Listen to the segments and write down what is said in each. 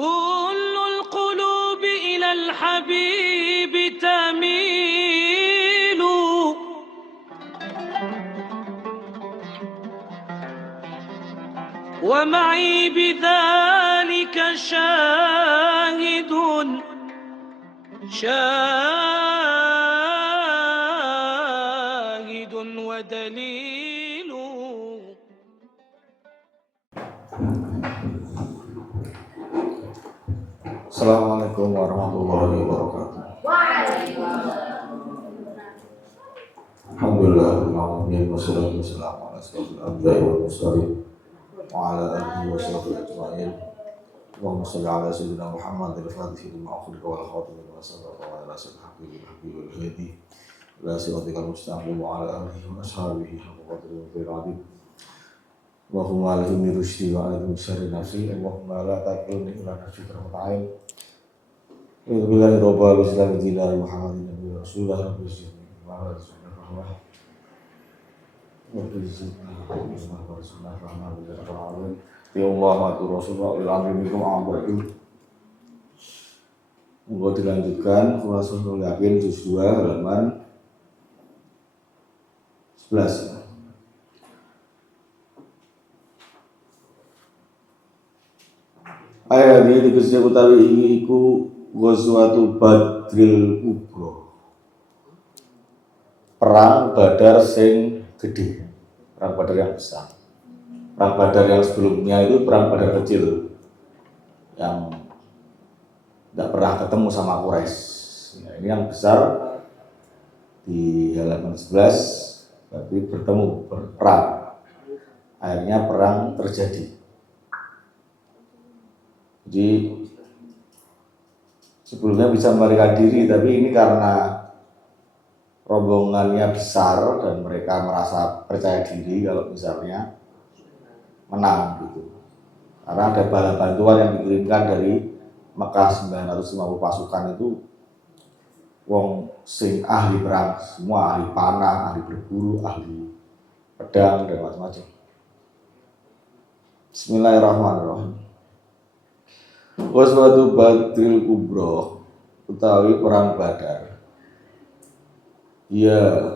كل القلوب إلى الحبيب تميل ومعي بذلك شاهد ودليل. Assalamualaikum warahmatullahi wabarakatuh. Alhamdulillah, wassalatu wassalamu ala asyrofil anbiya'i wal mursalin wa ala alihi wa sahbihi ajma'in. Allahumma shalli ala sayyidina Muhammad al-Fatih lima ughliqa wal khatim lima sabaqa wa ala sahbihi al hadi ila siratikal mustaqim wa ala alihi wa ashabihi haqqa qadrihi wa miqdarihi. Allahumma alhimni rusydi wa alhimni syarri nafsi. Allahumma la taqilni ila nafsi tarfata'in. Bismillahi robbal islam dina Muhammadin nabi rasulullah rabbil alamin wa ala alihi ya Allah matur rasulullah ilamikum ambakum. Monggo dilanjutkan Khulasatul Yakin juz 2 halaman 11. Ayat ini dikasih utawi ini iku Ghazwatu Badril Kubra, perang Badar sing gede, perang Badar yang besar. Perang Badar yang sebelumnya itu perang Badar kecil yang tidak pernah ketemu sama Quraisy. Nah, ini yang besar di halaman 11, tapi bertemu berperang. Akhirnya perang terjadi. Jadi sebelumnya bisa melarikan diri, tapi ini karena rombongannya besar dan mereka merasa percaya diri kalau misalnya menang gitu. Karena ada bala bantuan yang dikirimkan dari Mekah 950 pasukan itu wong sing ahli perang, semua ahli panah, ahli berburu, ahli pedang dan macam-macam. Bismillahirrahmanirrahim. Ghazwatu Badril Kubra utawi perang Badar. Iya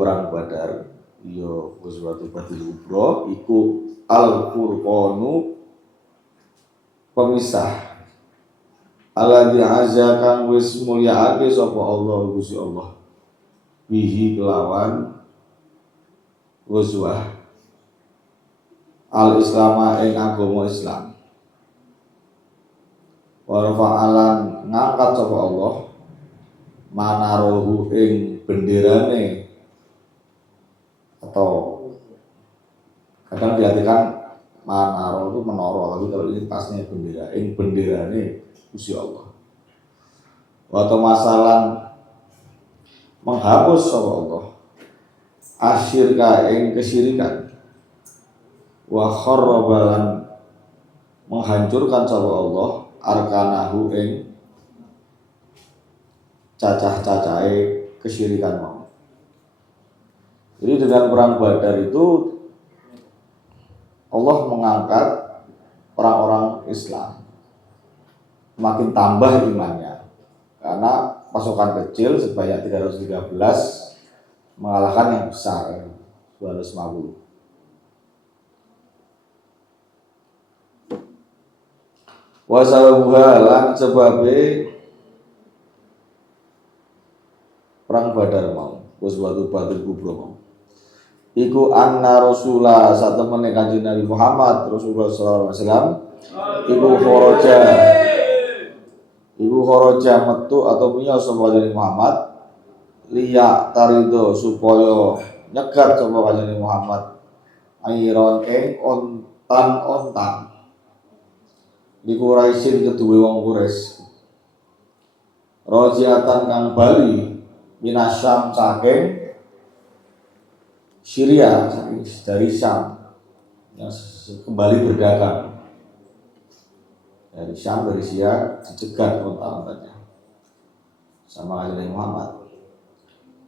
perang Badar, iya Ghazwatu Badril Kubra iku al-furqanu pemisah. Alladzi azza kang wis mulyaake sapa Allah Gusti Allah. Bihi kelawan ghazwah al-islama ing agama Islam. Wa rafa'alan ngangkat sapa Allah manarohu ing benderane, atau kadang diartikan manaro itu menara, tapi kalau ini pasnya bendera, ing benderane Gusti Allah. Wa masalan menghapus sapa Allah asyirka ing kesyirikan, wa kharrabalan menghancurkan sapa Allah arkanahu ing cacah-cacahe kesyirikan mau. Jadi dengan perang Badar itu Allah mengangkat orang-orang Islam, makin tambah imannya, karena pasukan kecil sebanyak 313 mengalahkan yang besar 250. Wasabuha lan sebabe perang Badar mau, Ghazwatu Badril Kubra mau. Iku anna Rasulullah satemene Kanjeng Nabi Muhammad Rasulullah sallallahu alaihi wasallam iku kharaja metu atau punya sapa Kanjeng Muhammad liya tarido supaya nyegat sapa Kanjeng Muhammad airon ing ontan di Quraisyin kedua wong Quraisy rojiatan kang bali minasyam saking Syria, dari Syam yang kembali berdagang dari Syam, dari Syria dicegat ontan-ontannya sama Kanjeng Muhammad.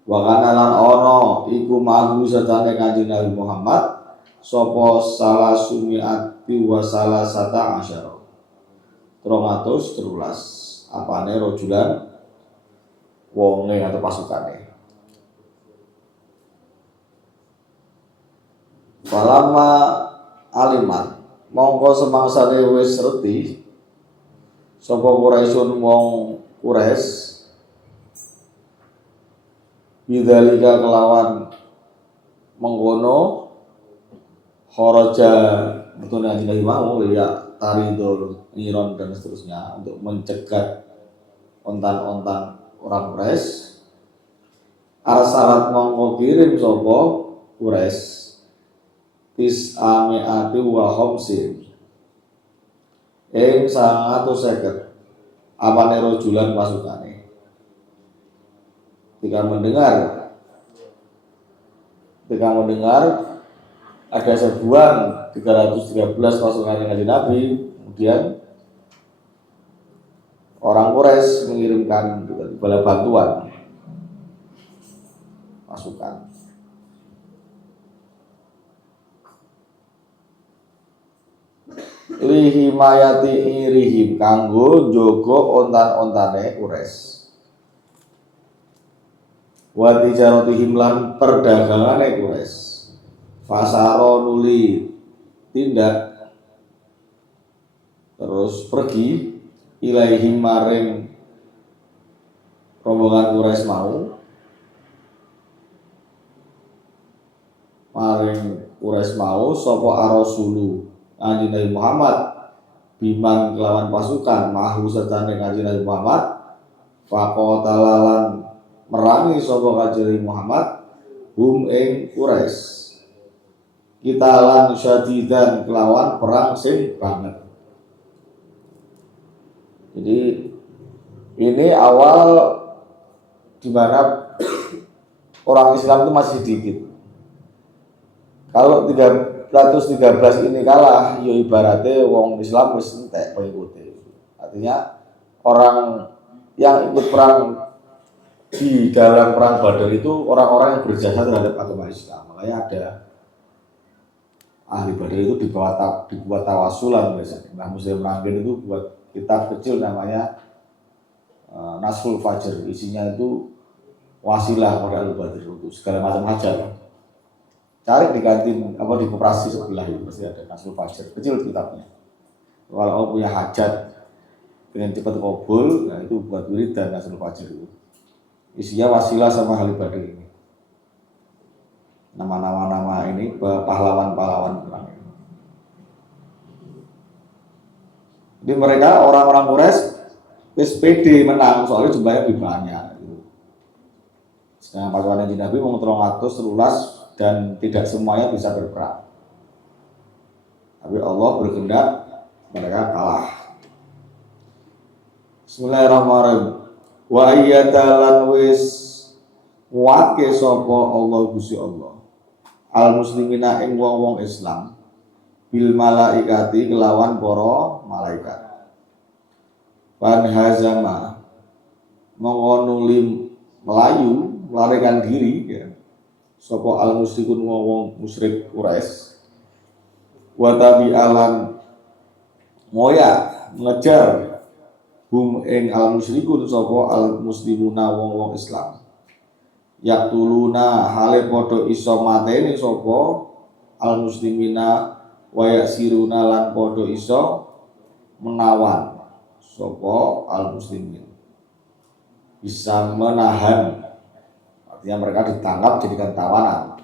Wa kana lan ono iku mahu satane Kanjeng Nabi Muhammad sapa salah sumiati wa salah sata asyara 313 apane rojulan wonge atau pasukane. Falama alimat mongko semangsane wis reti sapa Quraisyun wong Quraisy bidzalika kelawan mengkono kharaja betune Nabi mau ya taridul niron dan seterusnya untuk mencegah ontan-ontan orang Quraisy. Arsalat mongko kirim sapa Quraisy tis'ami'ati wa khamsin ing 150 apane rojulan pasukane. Ketika mendengar ada serbuan 313 pasukan Kanjeng Nabi, kemudian orang Quraisy mengirimkan bala bantuan pasukan. Lihimayati irihim kanggo njogo ontan-ontane Quraisy. Wa tijaratihim lan perdagangane Quraisy. Fasaro nuli tindak terus pergi ilaihim maring rombongan Quraisy mau sapa ar-rasulu Kanjeng Nabi Muhammad biman kelawan pasukan mahu sertane Kanjeng Nabi Muhammad faqotalalan merangi sapa Kanjeng Nabi Muhammad hum ing Quraisy kita lan syadidan kelawan perang sing banget. Jadi ini awal di mana orang Islam itu masih sedikit. Kalau 313 ini kalah, ya ibaratnya wong Islam wis entek pengikuti. Artinya orang yang ikut perang di dalam perang Badar itu orang-orang yang berjasa terhadap agama Islam. Makanya ada ahli Badar itu dibuat tawasulan biasanya. Nah, Muslim Ranggen itu buat kitab kecil namanya Nasrul Fajr. Isinya itu wasilah pada ahli Badar itu segala macam hajat. Cari di kantin apa di koperasi sebelah itu pasti ada Nasrul Fajr, kecil kitabnya. Kalau punya hajat dengan cepat kabul, nah itu buat wirid dan Nasrul Fajr itu. Isinya wasilah sama ahli Badar ini. Nama-nama ini pahlawan-pahlawan perang. Jadi mereka orang-orang Quraisy SPD menang soalnya jumlahnya lebih banyak. Sedangkan pasukan Nabi mau 313 dan tidak semuanya bisa berperang. Tapi Allah berkehendak mereka kalah. Bismillahirrahmanirrahim. Wa ayyatalan wis wake sapa Allah Gusti Allah. Al muslimina ing wong-wong Islam bil malaikati kelawan para malaikat. Wan hazama mengonulim melayu melarikan diri ya. Sapa al musyrikun wong musyrik Quraisy wa tabi'alan moya ngejar hum ing al musyrikun sapa al muslimuna wong Islam yaqtuluna hale padha iso mateni sapa al muslimina wa yasiruna lan padha iso menawan sapa al muslimin bisa menahan. Artinya mereka ditangkap jadikan tawanan.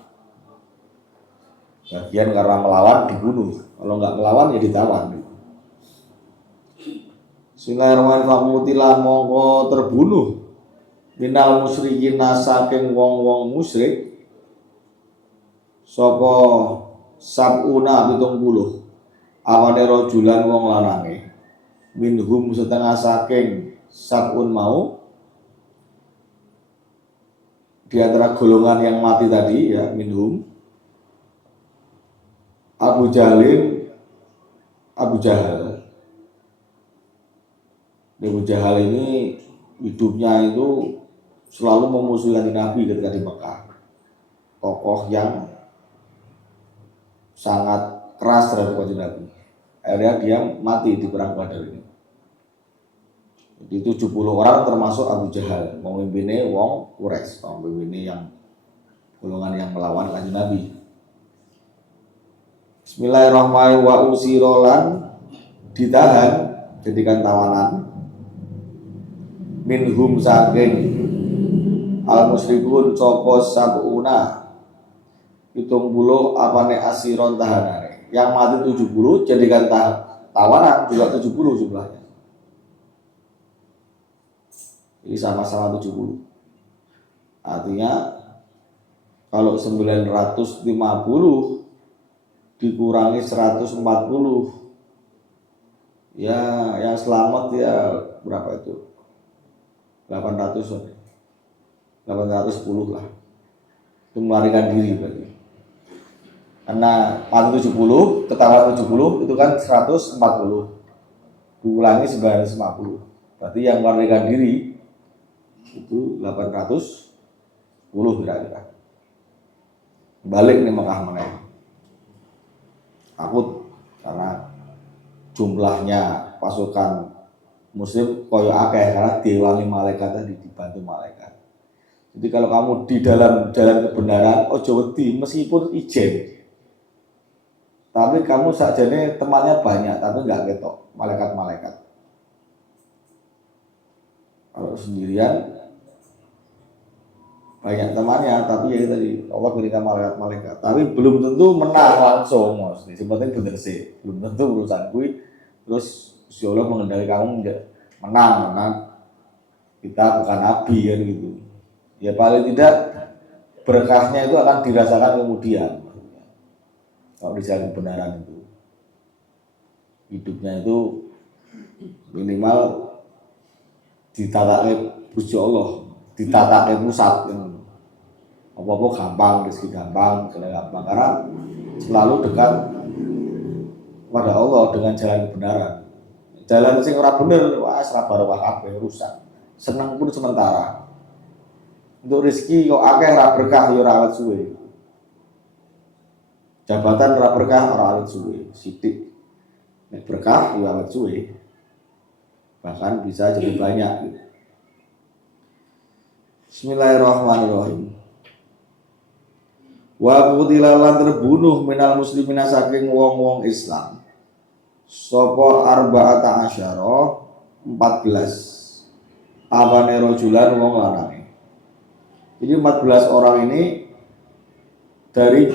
Bagian karena melawan dibunuh, kalau nggak melawan ya ditawan. Bismillahirrahmanirrahim. Mutilah mongko terbunuh minal musyrikin saking wong-wong musyrik sapa sabuna 70 awane rajulan wong lanange minhum setengah saking sabun mau di antara golongan yang mati tadi ya minhum Abu Jahal. Abu Jahal ini hidupnya itu selalu memusuhi Nabi ketika di Mekah. Tokoh yang sangat keras terhadap Nabi. Akhirnya dia mati di perang Badar ini. Jadi 70 orang termasuk Abu Jahal, pemimpinnya wong Quraisy, pemimpinnya yang golongan yang melawan Kanjeng Nabi. Bismillahirrahmanirrahim. Wa usirolan ditahan, jadikan tawanan minhum saking al musyrikun sapa sabuna 70 apane asiron tahanane. Yang mati 70 jadikan tawanan juga 70 jumlahnya. Jadi sama-sama 70. Artinya kalau 950 dikurangi 140, ya yang selamat ya berapa itu? 810 lah. Itu melarikan diri berarti. Karena mati 70, ketawa 70 itu kan 140. Dikurangi 950. Berarti yang melarikan diri itu 810 kira-kira. Balik nih Mekah meneh. Takut karena jumlahnya pasukan muslim koyo akeh karena diwangi malaikat tadi, dibantu malaikat. Jadi kalau kamu di dalam jalan kebenaran ojo wedi meskipun ijen. Tapi kamu sakjane temannya banyak tapi enggak ketok malaikat-malaikat. Kalau sendirian banyak temannya tapi ya tadi Allah berikan malaikat tapi belum tentu menang langsung maksudnya sebenarnya bener sih belum tentu urusan gue terus si Allah mengendali kamu menang kita bukan nabi kan gitu ya paling tidak berkahnya itu akan dirasakan kemudian kalau di jalan kebenaran itu hidupnya itu minimal ditatake Gusti Allah ditatake pusat apa-apa gampang, rezeki gampang, segala gampang karena selalu dekat pada Allah dengan jalan kebenaran. Jalan sing ora bener, wah ora barokah kabeh rusak. Seneng pun sementara. Untuk rezeki kok akeh ora berkah ya ora awet suwe. Jabatan ora berkah ora awet suwe, sithik. Nek berkah ya awet suwe. Bahkan bisa jadi banyak gitu. Bismillahirrahmanirrahim. Wa qutilalan terbunuh minal muslimina saking wong-wong Islam sapa arba'ata asyara 14 abane rojulan wong lanang. Jadi 14 orang ini dari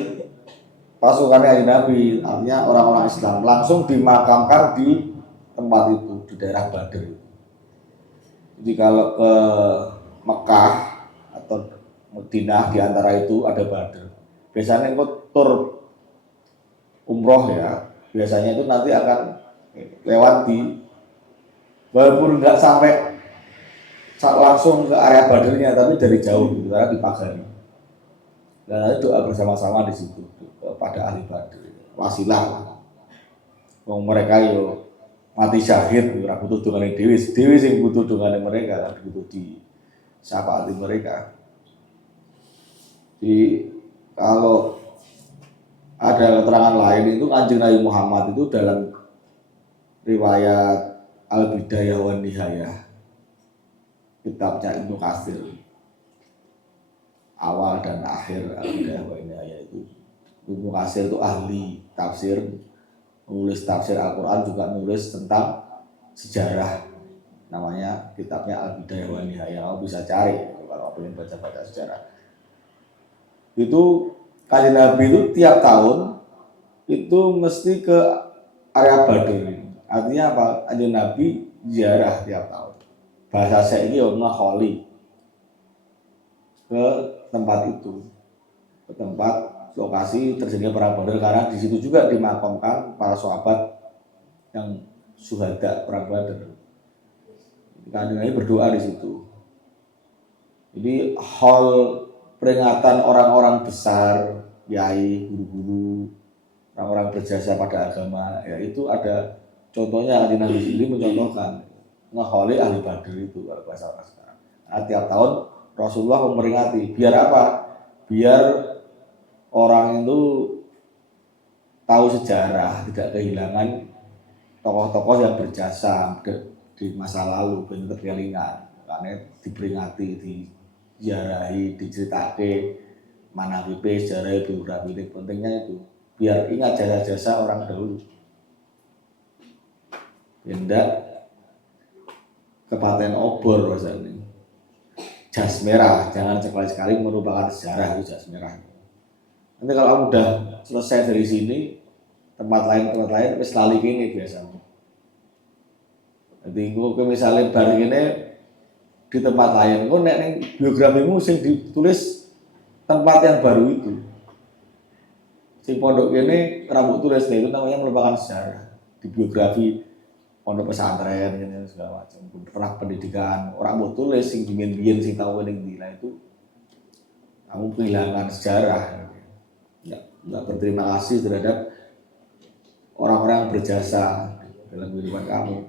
pasukan Nabi, artinya orang-orang Islam langsung dimakamkan di tempat itu di daerah Badr. Jadi kalau ke Mekah atau Madinah di antara itu ada Badr. Biasanya ikut tur umroh ya, biasanya itu nanti akan lewat di walaupun nggak sampai langsung ke area Badrnya tapi dari jauh gitu, karena dipagari. Dan nanti doa bersama-sama di situ kepada ahli Badr, wasilah. Wong mereka yo mati syahid, ora butuh dongane dewi sing butuh dongane mereka, tapi butuh di syafaati mereka. Jadi kalau ada keterangan lain itu Kanjeng Nabi Muhammad itu dalam riwayat Al-Bidayah wan Nihayah kitabnya Ibnu Katsir awal dan akhir Al-Bidayah wan Nihayah itu Ibnu Katsir itu ahli tafsir, nulis tafsir Al-Quran juga nulis tentang sejarah, namanya kitabnya Al-Bidayah wan Nihayah. Bisa cari kalau pengen baca-baca sejarah. Itu Kanjeng Nabi itu tiap tahun itu mesti ke area Badr. Artinya apa? Kanjeng Nabi ziarah tiap tahun. Bahasa saya ini ngaholi ke tempat itu, ke tempat lokasi terjadinya perang Badr karena di situ juga dimakamkan para sahabat yang syuhada perang Badr. Kanjeng Nabi berdoa di situ. Jadi hal peringatan orang-orang besar, kiai, guru-guru, orang-orang berjasa pada agama, ya itu ada contohnya di Nabi sendiri mencontohkan ngaholi ahli Badr itu kalau bahasa orang sekarang. Nah, tiap tahun Rasulullah memperingati, biar apa? Biar orang itu tahu sejarah, tidak kehilangan tokoh-tokoh yang berjasa di masa lalu ben kelingan, karena diperingati, diziarahi, diceritake manakibe sejarah biografi. Pentingnya itu biar ingat jasa-jasa orang dahulu. Hendak kepaten obor misalnya. Jas merah, jangan sekali-sekali merupakan sejarah itu jas merah. Nanti kalau kamu udah selesai dari sini, tempat lain wis lali kene biasanya. Jadi engko misalnya bar kene di tempat lain, engko nek ning biografimu sing ditulis tempat yang baru itu. Sing pondok kene rambut tulis itu namanya merupakan sejarah di biografi pondok pesantren gitu segala macam. Pernah pendidikan, orang mau tulis sing biyen sing tau ning ndi itu kamu kehilangan sejarah. Enggak berterima kasih terhadap orang-orang yang berjasa dalam kehidupan kamu.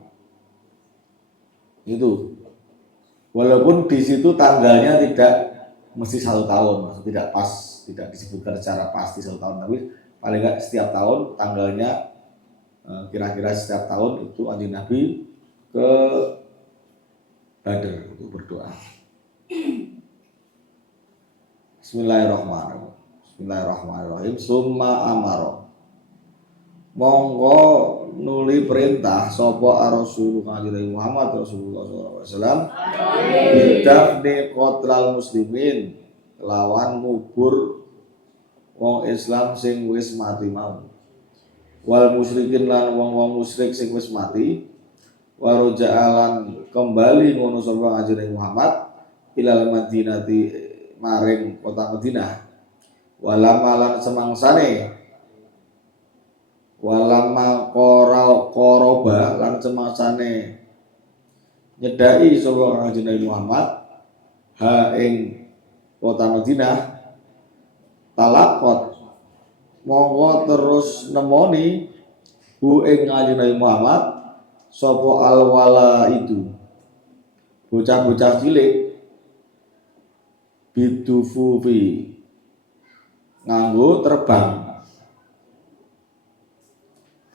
Itu. Walaupun di situ tanggalnya tidak mesti 1 tahun, tidak pas, tidak disebutkan secara pasti 1 tahun, tapi paling enggak setiap tahun tanggalnya kira-kira setiap tahun itu Kanjeng Nabi ke Badr untuk berdoa. Bismillahirrahmanirrahim. Summa amaro. Monggo nuli perintah sapa Rasul Kanjeng Muhammad Rasulullah SAW bidafni qotlal muslimin, lawan ngubur wong Islam sing wis mati mau. Wal musyrikin lan wong-wong musyrik sing wis mati, waroja'alan kembali ngono sapa Kanjeng Muhammad ilal Madinati maring kota Madinah. Walamalan semangsane walama qoroba lan semangsane nyedai sapa Kanjeng Muhammad ha ing kota Madinah talakot monggo terus nemoni hu ing Kanjeng Nabi Muhammad sapa alwala itu bocah-bocah cilik bidufufi nganggo terbang.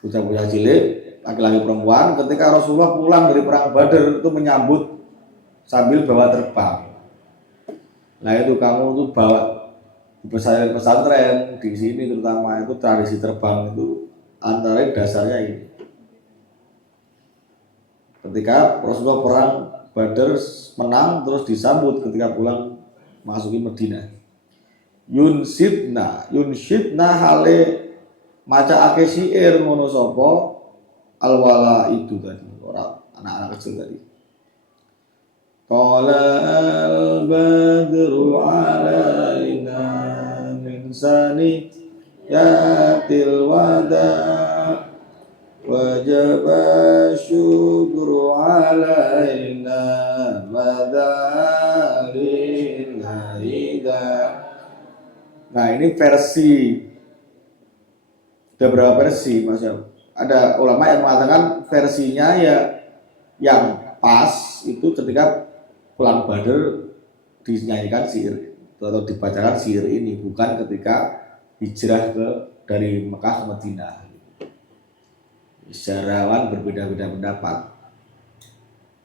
Bocah-bocah cilik laki-laki perempuan ketika Rasulullah pulang dari perang Badar itu menyambut sambil bawa terbang. Nah itu kamu tuh bawa di pesantren di sini terutama itu tradisi terbang itu antara dasarnya ini. Ketika Rasulullah perang Badar menang terus disambut ketika pulang masuki Madinah. Yunsidna hale maca ake syair ngono sapa alwala itu tadi, orang anak-anak kecil tadi. Qala al-badru alaina min saniyatil wada wajaba syukru alaina madalil haida. Nah ini versi, ada berapa versi Mas? Ada ulama yang mengatakan versinya ya yang pas itu ketika pulang Badar dinyanyikan syair atau dibacakan syair ini, bukan ketika hijrah dari Mekah ke Madinah. Sejarawan berbeda-beda pendapat.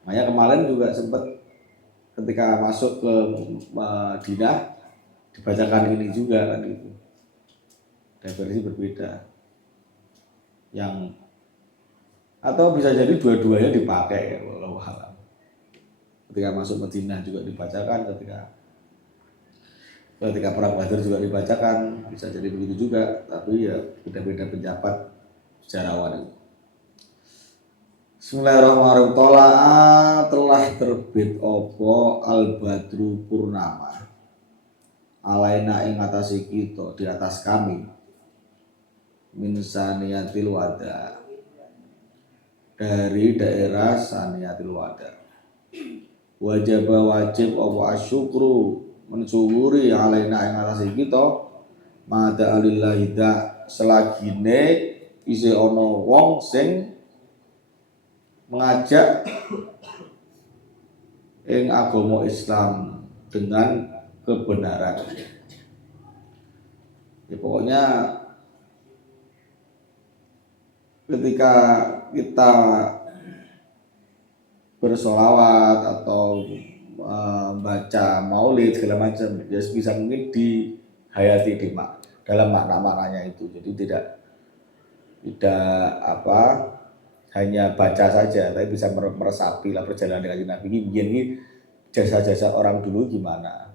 Makanya kemarin juga sempat ketika masuk ke Madinah dibacakan ini juga kan gitu. Dan versi berbeda. Yang atau bisa jadi dua-duanya dipakai ya, wallahu a'lam. Ketika masuk Madinah juga dibacakan, ketika perang Badar juga dibacakan, bisa jadi begitu juga, tapi ya beda-beda pendapat sejarawan itu. Bismillahirrahmanirrahim. Telah terbit opo al-badru purnama alaina ing atasi kita, di atas kami, min saniyatil wada, dari daerah saniyatil wada. Wajib apa asyukru mensyukuri alaina ing atase kita mada alillahi da selagine isih ana wong sing mengajak ing agama Islam dengan kebenaran. Ya pokoknya ketika kita bersolawat atau baca maulid segala macam, ya bisa mungkin dihayati dalam makna-maknanya itu. Jadi tidak hanya baca saja, tapi bisa meresapi lah perjalanan dengan Nabi ini jasa-jasa orang dulu gimana.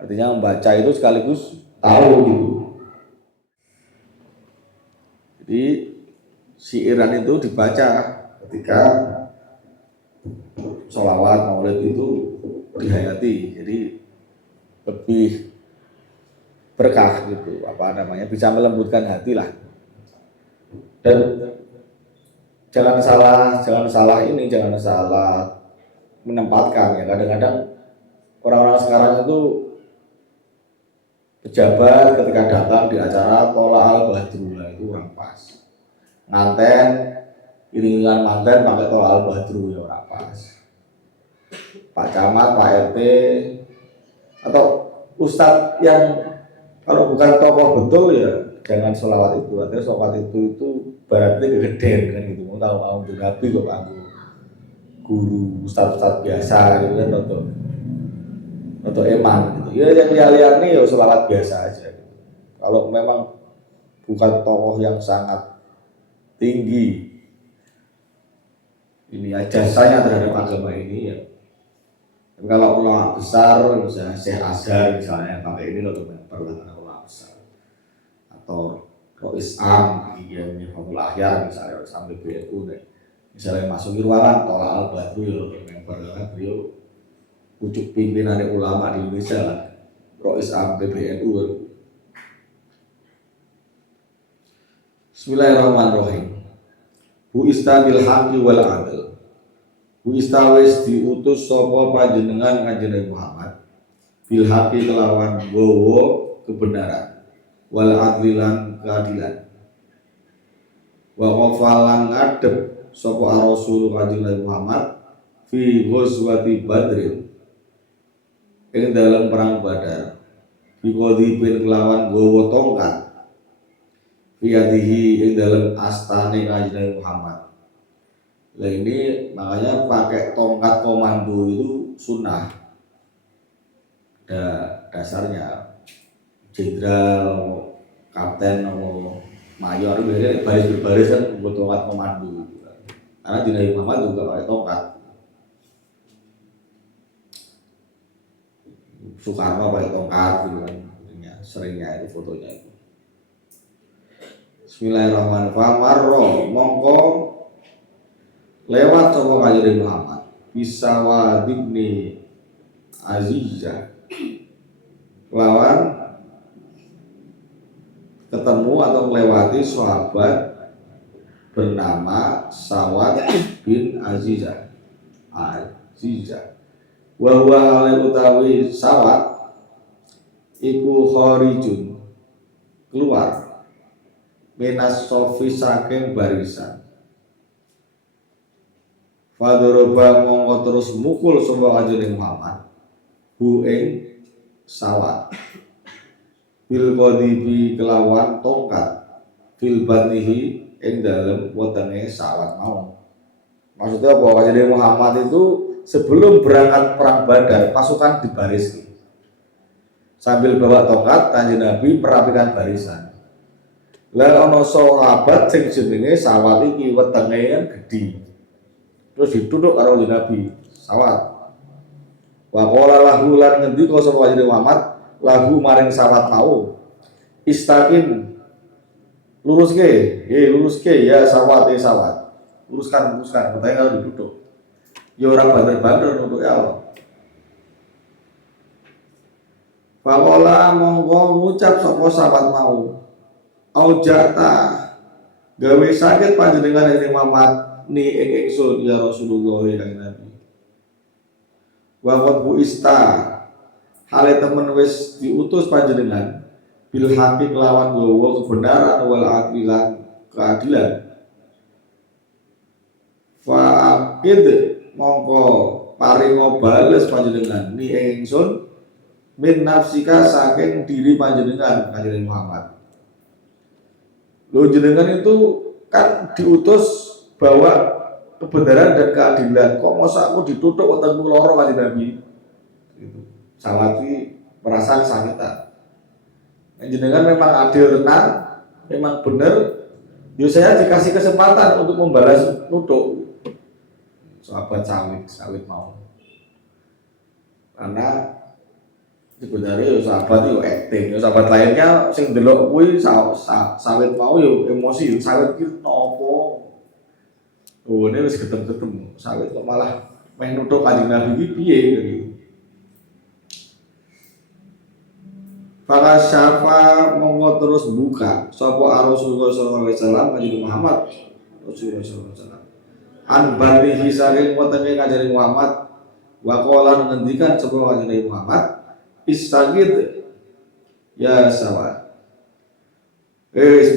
Artinya membaca itu sekaligus tahu gitu. Jadi syiiran itu dibaca ketika sholawat maulid itu dihayati, jadi lebih berkah gitu, bisa melembutkan hati lah. Dan jangan salah menempatkan ya. Kadang-kadang orang-orang sekarang itu pejabat ketika datang di acara Tolak al-Badru lah itu orang pas. Nganten iringan manten pakai Tolak al-Badru ya orang pas. Pak Camat, Pak RT atau ustadz yang kalau bukan tokoh betul ya jangan sholawat itu. Artinya sholawat itu berarti kegedean kan gitu. Mau tahu Nabi kok aku guru ustadz biasa gitu kan atau eman gitu. Ya yang lihat nih ya sholawat biasa aja gitu. Kalau memang bukan tokoh yang sangat tinggi ini jasanya terhadap agama ini ya. Kalau ulama besar misalnya Syekh Azhar misalnya pakai ini loh perkataan ulama besar atau Rois Am yang Fathul Ahyar misalnya Rois Am PBNU misalnya masuk di ruangan Tolak al-Badru ya member karena beliau pucuk pimpinan ulama di Indonesia lah Rois Am PBNU. Bismillahirrahmanirrahim. Bu istabil haqqi wal adl. Bu istawis diutus sapa panjenengan Kanjeng Nabi Muhammad bil haqqi kelawan gowo kebenaran wal adlilan keadilan. Wa qafalan ngadep sapa Rasul Kanjeng Nabi Muhammad fi ghazwati Badrin ing dalam perang Badar fi qadhibin kelawan gowo tongkat fi yadihi ing dalam astane Kanjeng Nabi Muhammad. Nah ini makanya pakai tongkat komando itu sunnah. Dasarnya jenderal, kapten, atau mayor biasanya baris berbaris kan buat tongkat komando. Karena di Nabi Muhammad juga pakai tongkat. Soekarno pakai tongkat gitu kan, seringnya itu fotonya itu. Bismillahirrahmanirrahim. Marro mongko lewat sapa Kanjeng Muhammad bisa wadibni Azizah lawan ketemu atau melewati sahabat bernama Sawad bin Azizah wa huwa hale utawi Sawad iku kharijun keluar minas sofi saking barisan. Fadoroba mongko terus mukul sapa Kanjeng Muhammad hu ing Sawad bil qadibi kelawan tongkat fil batnihi ing dalem wetenge Sawad mau. Maksudnya bahwa Kanjeng Muhammad itu sebelum berangkat perang Badar pasukan dibaris sambil bawa tongkat. Kanjeng Nabi merapikan barisan. Lah ana sahabat sing jenenge Sawad iki wetenge kan gedhi. Terus dituduh karo Nabi Sawad. Wa qala lahu lan ngendika sapa Kanjeng Muhammad lahu maring Sawad mau. Istaqim luruske ya Sawad Sawad. Luruskan katanya kalau dituduh. Ya ora bandar-bandar nuduh ya Allah. Faqala monggo ngucap sapa Sawad mau. Aujata gawe sakit panjenengan Kanjeng Muhammad ni ing ingsun ya Rasulullah ya Nabi. Wa qad buista hale temen wis diutus panjenengan bil haqqi lawan gawa kebenaran wal adlilan keadilan. Fa aqid mongko paringo bales panjenengan ni ing ingsun min nafsika saking diri panjenengan Kanjeng Muhammad. Lho jenengan itu kan diutus bawa kebenaran dan keadilan. Kok masa aku ditutup wetengku loro kanjeng Nabi? Gitu. Sahabat iki merasa kesakitan. Jenengan memang adil tenang, memang benar. Yo saya dikasih kesempatan untuk membalas nutuk. Sahabat sawit mau. Karena sebenarnya yo sahabat yo acting, yo sahabat lainnya sing delok kuwi sawit mau yo emosi, yo sawit ki nopo. Oh, ini wis ketemu sawit kok malah main nutuk kanjeng Nabi iki piye gitu. Para syafa monggo terus buka sapa Rasulullah sallallahu alaihi wasallam kanjeng Muhammad Rasulullah sallallahu alaihi wasallam an barihi saking wetenge kanjeng Muhammad wa qala ngendikan sapa kanjeng Muhammad istagid ya sawat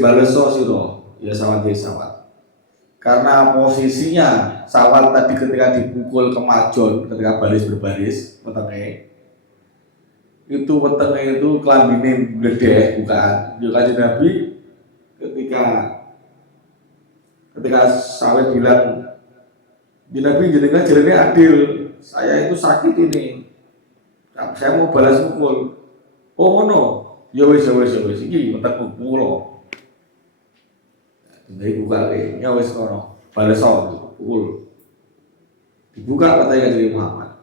baleso sira ya sawat ya sawat. Karena posisinya sawat tadi ketika dipukul kemajon ketika baris berbaris wetenge itu wetenge itu kelambine gede bukan. Yo kanjeng Nabi ketika sawit bilang Nabi jenengan jarene adil, saya itu sakit ini, saya mau balas mukul. Oh ngono, ya wis iki wetengku kula. Jadi buka ya wis ngono, balas pukul. Dibuka katanya dari Muhammad.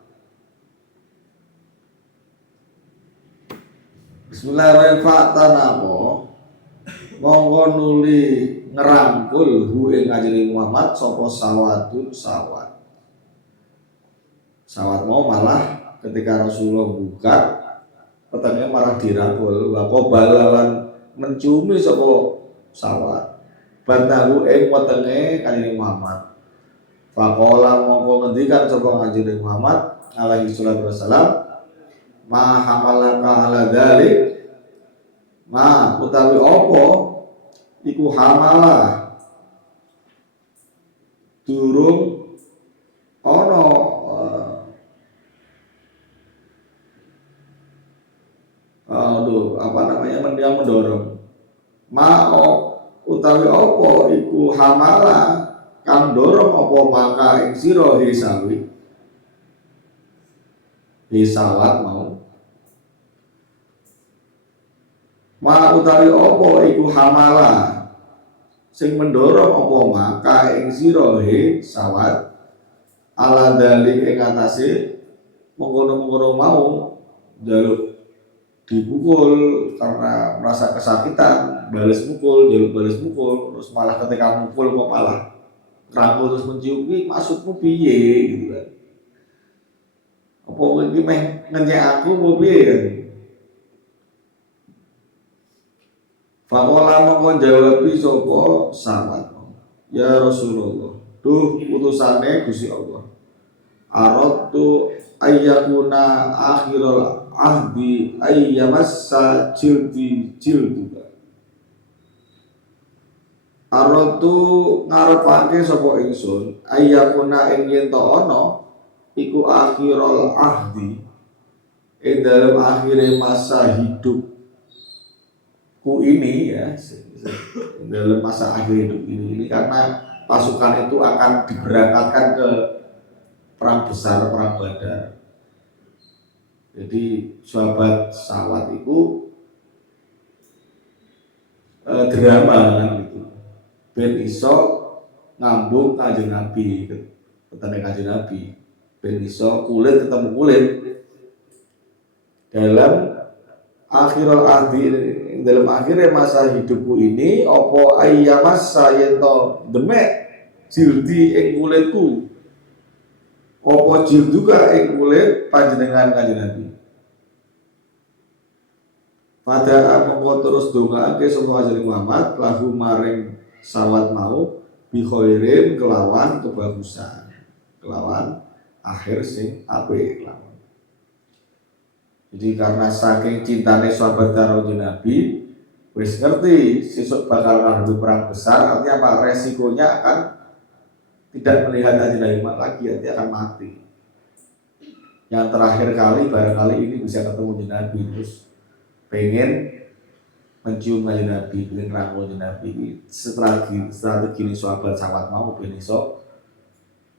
Bismillahirrahmanirrahim. Monggo nuli ngerangkul hu ing kanjeng Muhammad sapa sawatun sawat. Sawat mau malah ketika Rasulullah buka petangnya malah dirangkul wa qobalalan menciumi sapa sawat. Bantahu ing wetenge kanjeng Muhammad. Faqala monggo ngendikan sapa kanjeng Muhammad alaihi salatu wasalam ma hamalaka ala dzalik ma utawi apa iku hamalah durung ana yang mendorong ma utawi apa iku hamalah kang dorong apa maka ing sira hisawat mau ma utawi apa iku hamalah sing mendorong apa maka ing sira sawat ala dalik ing atase mengkono-mengkono mau jaluk dipukul karena merasa kesakitan, balas mukul, jaluk balas mukul, terus malah ketika mukul kok malah rangkul terus mencium, maksudmu piye gitu kan? Apa iki meh ngenyek aku apa piye kan? Faqala mongko jawab sapa sahabat. Ya Rasulullah, duh utusane Gusti Allah. Aratu ayyakuna akhirul ahdi ayyamassa jilduka. Aratu ngarepake sapa ingsun ayyakuna ing yen to ana iku akhirul ahdi ing dalam akhire masa hidupku ini ya, dalam masa akhir hidup ini karena pasukan itu akan diberangkatkan ke perang besar, perang Badar. Jadi sahabat sawat itu drama kan gitu. Ben iso ngambung kanjeng Nabi, ketemu kanjeng Nabi. Ben iso kulit ketemu kulit dalam akhirul ahdi, dalam akhirnya masa hidupku ini opo ayyamas sayeto demek jildi ing kulitku opo jilduka ing kulit panjenengan kanjeng Nabi. Pada mongko terus dongaake sapa kanjeng Muhammad lahu maring sawat mau bi khairin kelawan kebagusan, kelawan akhir sing apik kelawan. Jadi karena saking cintane sahabat karo Nabi, wis ngerti sesuk bakal ada perang besar, artinya apa? Resikonya akan tidak melihat Nabi lagi, nanti akan mati. Yang terakhir kali barangkali ini bisa ketemu Nabi, terus pengen mencium Nabi, pengen rangkul Nabi. Strategi ini sahabat mau ben iso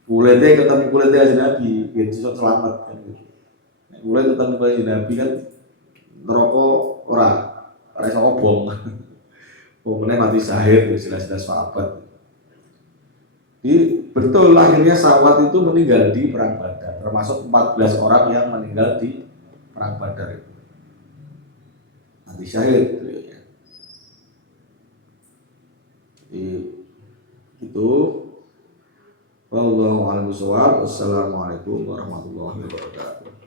Kulitnya ketemu kulitnya aja Nabi, gitu selamat kan gitu. Kulit ketemu kulitnya Nabi kan ngerokok orang iso obong. Pokoknya mati syahid, jelas-jelas sahabat. Jadi betul akhirnya sahabat itu meninggal di perang Badar, termasuk 14 orang yang meninggal di perang Badar itu. Mati syahid gitu ya. Jadi itu. Wallahu a'lam bishawab. Wassalamualaikum warahmatullahi wabarakatuh.